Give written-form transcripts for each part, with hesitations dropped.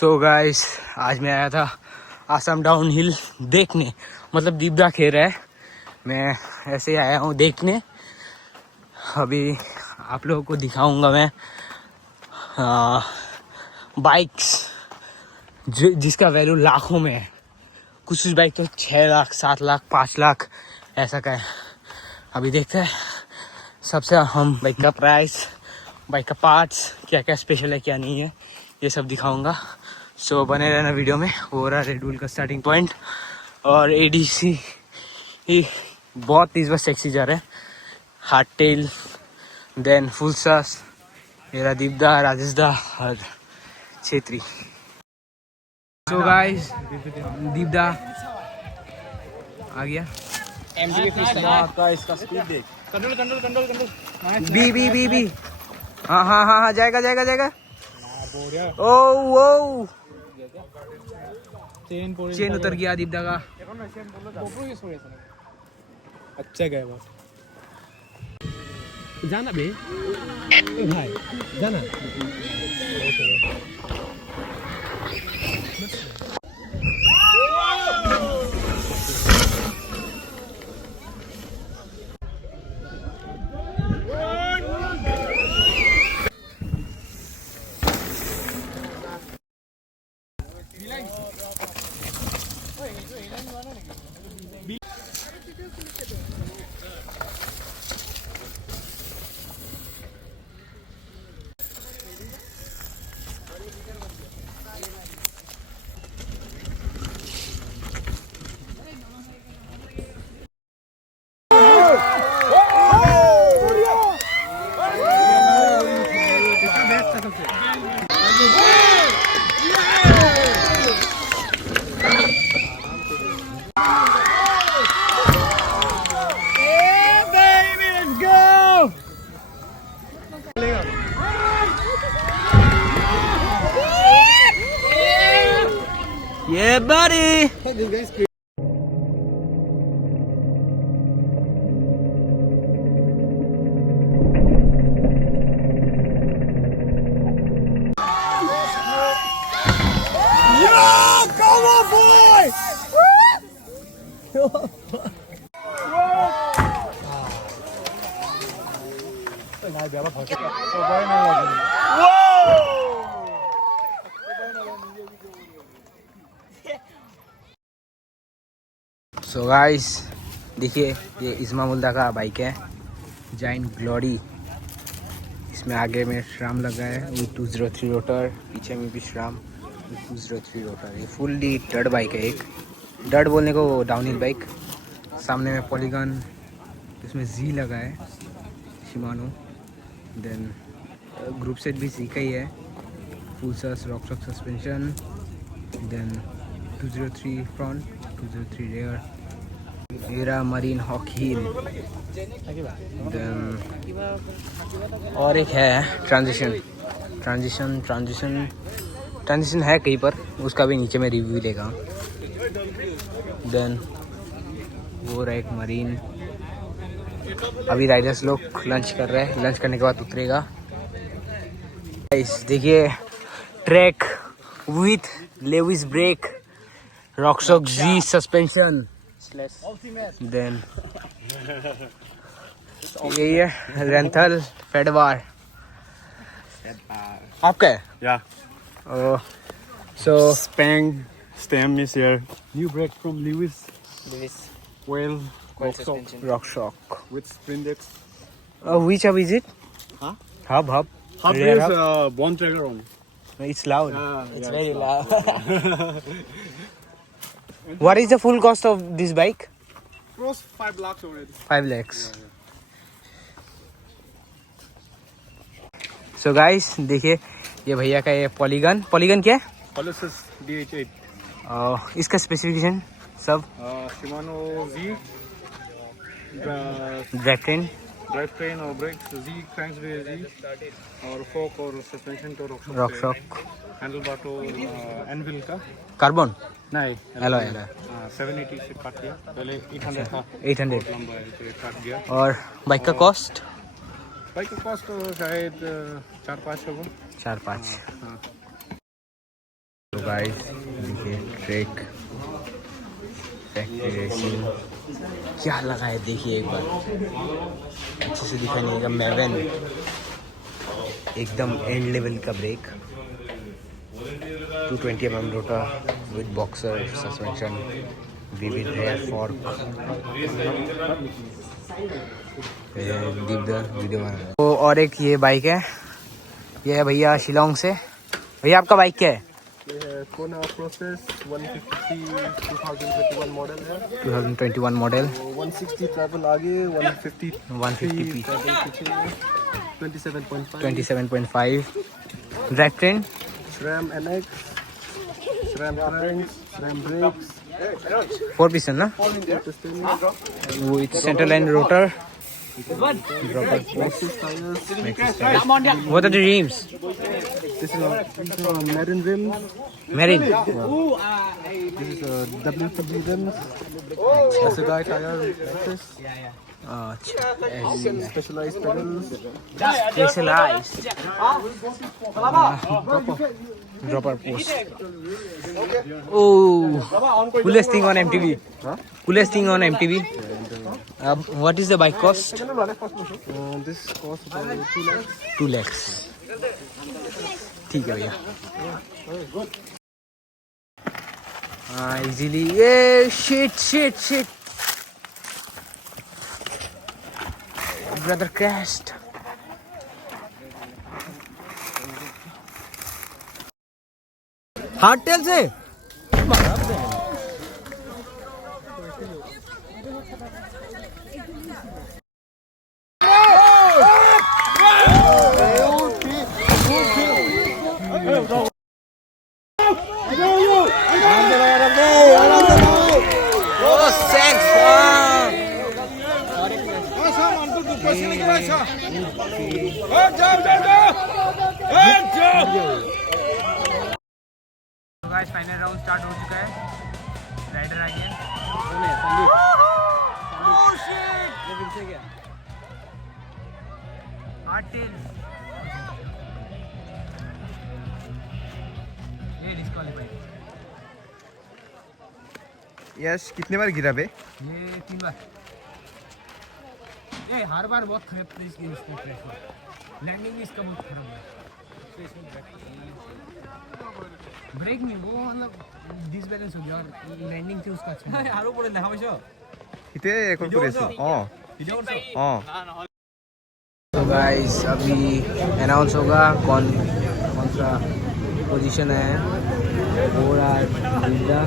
So guys आज मैं आया था आसाम डाउन हिल देखने, मतलब दीपदा खेल रहा है, मैं ऐसे ही आया हूँ देखने। अभी आप लोगों को दिखाऊंगा मैं बाइक्स जिसका वैल्यू लाखों में है। कुछ बाइक तो 6 लाख 7 लाख 5 लाख ऐसा का है। अभी देखते हैं सबसे हम बाइक का प्राइस, बाइक का पार्ट्स, क्या क्या स्पेशल है क्या नहीं है, ये सब दिखाऊंगा। सो बने रहना वीडियो में। वो रहा रेड बुल का स्टार्टिंग पॉइंट और एडीसी ही बहुत इस बार सेक्सी जा रहा है। हार्ड टेल, देन फुल सास, मेरा दीपदा, राजेश दा और छेत्री। सो गाइस दीपदा आ गया। इसका स्पीड देख। कंट्रोल बी बी बी बी हाँ हाँ हाँ हाँ जाएगा जाएगा जाएगा। ओ ओ चेन उतर गया दीपदा का। अच्छा गया बस। जाना बे भाई जाना। Yeah, buddy. सो गाइस देखिए ये इस्मा मुल्दा का बाइक है, जाइन ग्लोरी। इसमें आगे में श्राम लगा है विथ 203 रोटर, पीछे में भी श्राम विथ 203 रोटर। ये फुल्ली डर्ट बाइक है, एक डर्ट बोलने को डाउनहिल बाइक। सामने में पॉलीगन, इसमें जी लगा है शिमानो। देन ग्रुप सेट भी जी का ही है, full sus RockShox suspension, then 203 front 203 rear, मेरा मरीन हॉक हील, देन और एक है ट्रांजिशन ट्रांजिशन ट्रांजिशन ट्रांजिशन है कहीं पर, उसका भी नीचे में रिव्यू देगा। देन वो रहा एक मरीन। अभी राइडर्स लोग लंच कर रहे हैं, लंच करने के बाद उतरेगा। देखिए track with Lewis brake, RockShox जी सस्पेंशन, देन यही है रेंथल फेडवार। आपका है? Yeah. So Spang stem is here. New brake from Lewis. Well, RockShox. with Sprindex. Which hub is it? Huh? Hub. Hub Rear is hub? one trigger on. It's loud. It's Very loud. What is the full cost of this bike? Cross 5 lakhs already. 5 lakhs. So guys देखिए ये भैया का ये polygon क्या है? Polaris DH8. इसका specification सब Shimano Z. Drivetrain Drivetrain or brakes Z, cranksway Z, और fork और suspension to RockShox, handlebar to Anvil का कार्बन नहीं एलॉय 780 से काट दिया, पहले 800 था, 800। लंबा है तो ये काट दिया। और बाइक का कॉस्ट बाइक का कॉस्ट तो शायद 4-5 होगा। 4-5। हाँ। गाइस देखिए ट्रैक फैक्ट्री रेसिंग क्या लगा है देखिए एक बार अच्छे से दिखाई नहीं देगा। मैवेन एकदम एंड लेवल का brake 220 mm rotor with boxer suspension vivid rear fork दीप द वीडियो बना। तो और एक ये बाइक है, ये है भैया शिलोंग से। भैया आपका बाइक क्या है? कोना प्रोसेस 150 2021 मॉडल है। 2021 मॉडल 160 ट्रैवल आगे 150 150 ट्रैवल पीछे 27.5 27.5 drive train SRAM NX SRAM cranks SRAM brakes 4 piston ना piston वो centre line rotor Maxxis tires. What are the rims? This is a Marin rims. Marine. This is a WTG rims. Assegai tire. Maxxis. अच्छा Specialized pedals. specialized dropper post. Oh, coolest thing on MTV. Coolest thing on MTV. What is the bike cost? This costs about 2 lakhs. 2 lakhs. ठीक है भैया। Easily. Yeah, shit. Brother crashed. Hardtail से guys final round start हो चुका है। Rider आ गया। Oh shit ये फिर से क्या Hardtail ये डिस्क्वालीफाइड। यश कितने बार गिरा बे? ये 3 बार। ये हर बार बहुत खराब इसकी लैंडिंग भी इसका बहुत खराब है। ब्रेक नहीं वो मतलब डिसबैलेंस हो गया और लैंडिंग थी उसका अच्छा हारो पड़े ना हमेशा इथे कौन करेছে तो गाइस अभी अनाउंस होगा कौन सा पोजीशन है। पूरा दीदा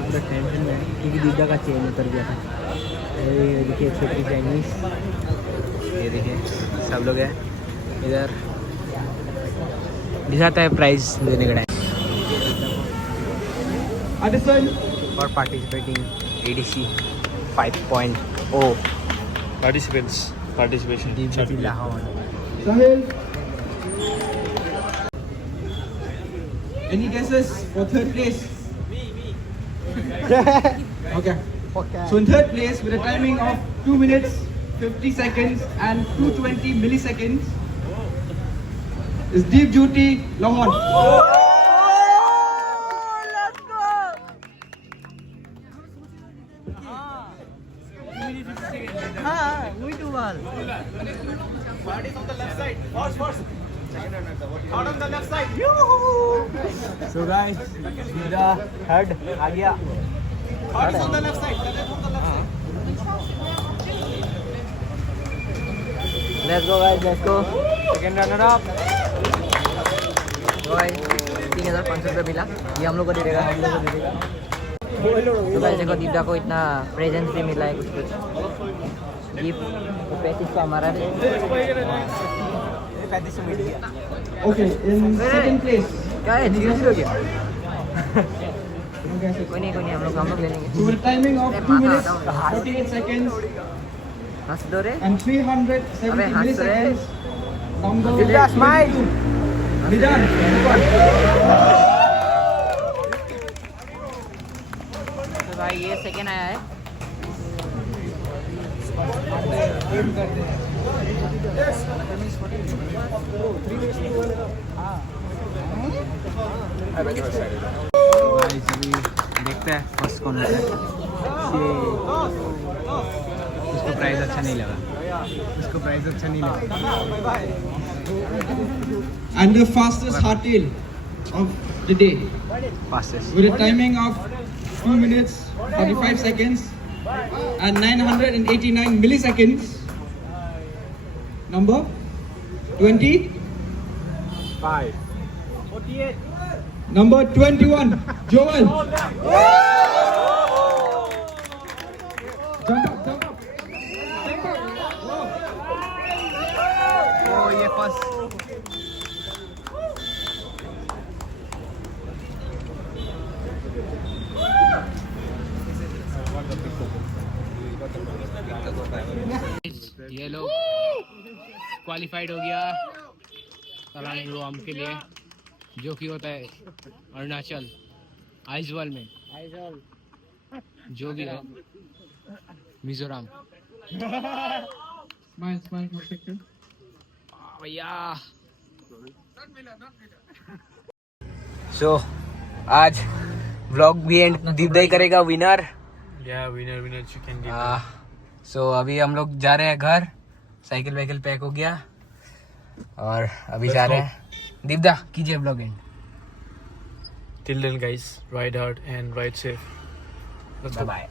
पूरा टेंशन में क्योंकि दीदा का चेन उतर गया था। ये देखिए छोटी चाइनीज, ये देखिए सब लोग हैं इधर दिखाता है प्राइस देने का time for participating ADC 5.0 participation DBT Lahore. Any guesses for third place? Okay. So in third place with a timing of 2 minutes 50 seconds and 220 milliseconds is Deep Duty Lahore. So guys, the head आ गया। Let's go guys, let's go. Second runner up. तो भाई 3,500 रुपये मिला, ये हम लोग को दे देगा। तो भाई देखो दीपदा को इतना प्रेजेंस भी मिला है कुछ दीप 35 का हमारा 35 मिल गया। Okay, in second place. क्या है 0 हो गया। कोई नहीं हम लोग ले लेंगे। So with a timing of 2 minutes 48 seconds हंस दो रे and 370 milliseconds. Number दीपदा स्माइल। Nidan. तो भाई ये सेकंड आया है। गाइस अभी देखते हैं फर्स्ट कौन होता है। उसको प्राइस अच्छा नहीं लगा, उसको प्राइस अच्छा नहीं लगा। And the fastest hardtail of the day fastest with a timing of 2 minutes 45 seconds and 989 milliseconds. Number 25. Number 21, Joel. Jump up, jump up. Jump up. ओ ये फर्स्ट ये लोग क्वालिफाइड हो गया तलांग के लिए, जो कि होता है अरुणाचल आइजवाल में, जो भी है Mizoram. Smile, smile, for a second. भैया सो आज व्लॉग भी एंड दीपदाई करेगा विनर। Yeah, winner chicken सो अभी हम लोग जा रहे हैं घर, साइकिल वाइकिल पैक हो गया और अभी जा रहे हैं। दीपदा कीजिए vlog end. Till then guys, ride hard and ride safe. Bye bye.